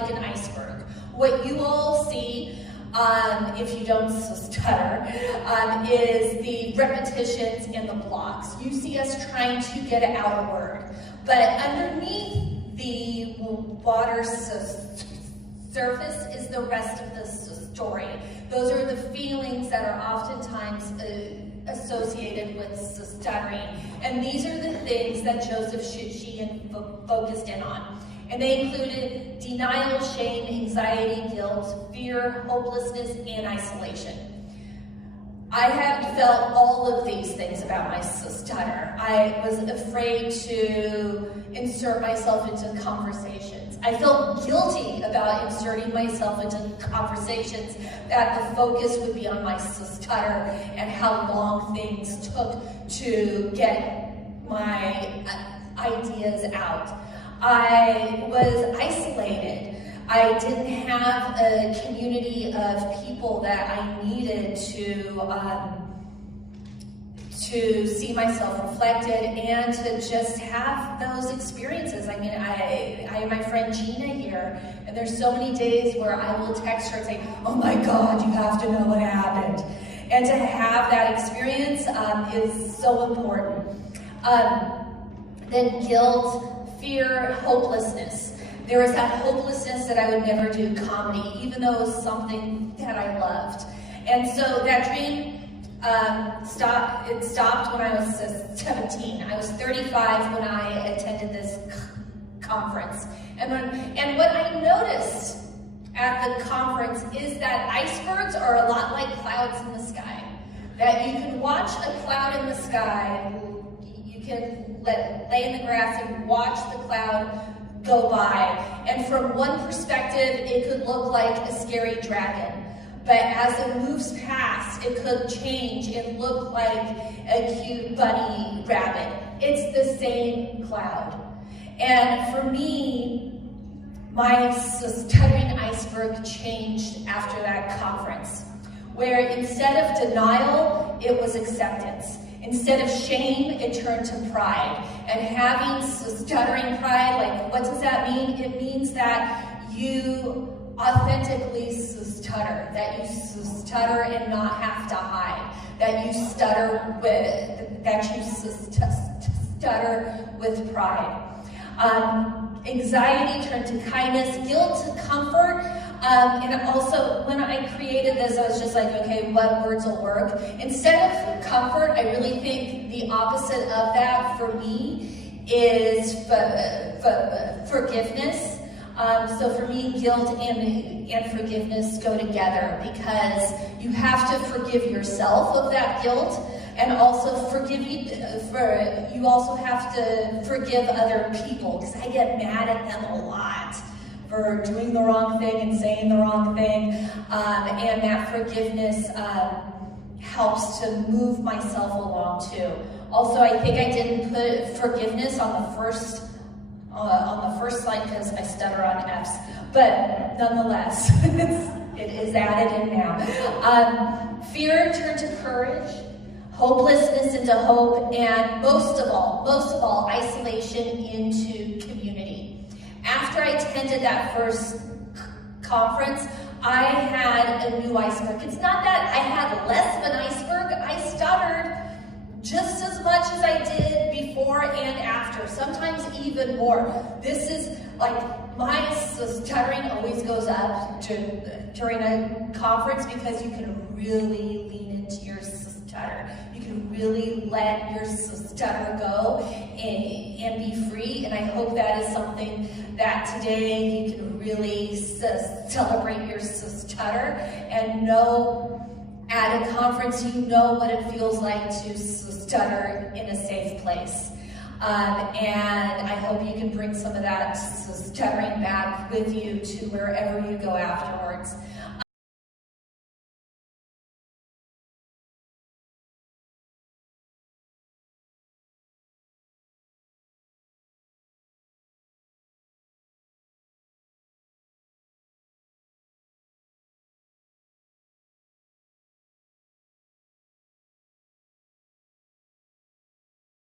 like an iceberg. What you all see, if you don't stutter, is the repetitions and the blocks. You see us trying to get out a word, but underneath the water surface is the rest of the story. Those are the feelings that are oftentimes associated with stuttering. And these are the things that Joseph Sheehan focused in on. And they included denial, shame, anxiety, guilt, fear, hopelessness, and isolation. I have felt all of these things about my stutter. I was afraid to insert myself into conversations. I felt guilty about inserting myself into conversations that the focus would be on my stutter and how long things took to get my ideas out. I was isolated. I didn't have a community of people that I needed to see myself reflected and to just have those experiences. I mean, I have my friend Gina here, and there's so many days where I will text her and say, oh my God, you have to know what happened. And to have that experience is so important. Then guilt, fear, hopelessness. There was that hopelessness that I would never do comedy, even though it was something that I loved. And so that dream stopped when I was 17. I was 35 when I attended this conference. And what I noticed at the conference is that icebergs are a lot like clouds in the sky. That you can watch a cloud in the sky, you can lay in the grass and watch the cloud go by. And from one perspective, it could look like a scary dragon. But as it moves past, it could change and look like a cute bunny rabbit. It's the same cloud. And for me, my stuttering iceberg changed after that conference, where instead of denial, it was acceptance. Instead of shame, it turned to pride. And having stuttering pride, like, what does that mean? It means that you authentically stutter, that you stutter and not have to hide, that you stutter with pride. Anxiety turned to kindness, guilt to comfort, and also when I created this, I was just like, okay, what words will work? Instead of comfort, I really think the opposite of that for me is forgiveness. So for me, guilt and forgiveness go together, because you have to forgive yourself of that guilt, and also you also have to forgive other people, because I get mad at them a lot for doing the wrong thing and saying the wrong thing, and that forgiveness helps to move myself along too. Also, I think I didn't put forgiveness on the first slide because I stutter on F's, but nonetheless, it is added in now. Fear turned to courage, hopelessness into hope, and most of all, isolation into community. After I attended that first conference, I had a new iceberg. It's not that I had less of an iceberg, I stuttered just as much as I did before and after, sometimes even more. This is like, my stuttering always goes up during a conference, because you can really lean into your stutter. You can really let your stutter go and be free, and I hope that is something that today you can really celebrate your stutter and know at a conference, you know what it feels like to stutter in a safe place. And I hope you can bring some of that stuttering back with you to wherever you go afterwards.